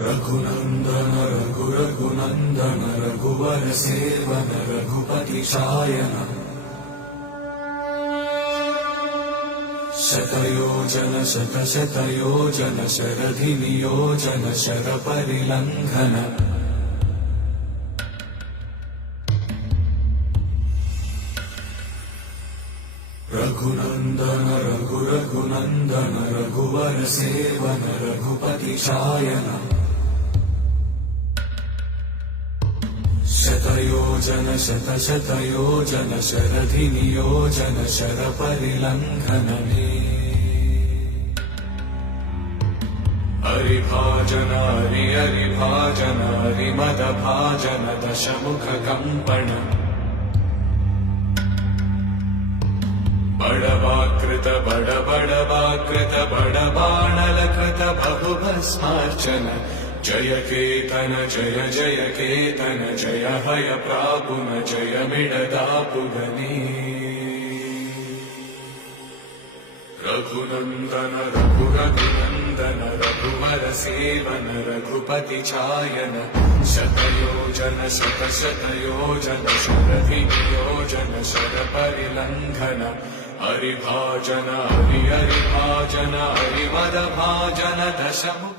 रघुनन्दन रघुनन्दन रघुवर सेवन रघुपति शायन शतयोजन शतशतयोजन शरधि नियोजन शरपरिलङ्घन रघुनन्दन रघुनन्दन रघुवर सेवन रघुपति शायन शतयोजन शतशतयोजन शरधि नियोजन शरपरिलङ्घनने हरिभाजन हरिभाजन हरिमदभाजन दशमुख कम्पण बड़वाकृत बड़वाकृत बड़बाणलकृत बहुभस्मार्चन जय केतन जय जय केतन जय हय प्रापुन जय मिडदापुगनी रघुनन्दन रघुनन्दन रघुवर सेवन रघुपति चायन शतयोजन शतशतयोजन शरधि नियोजन शरपरिलङ्घन हरिभाजन हरिभाजन हरिमदभाजन दशमुख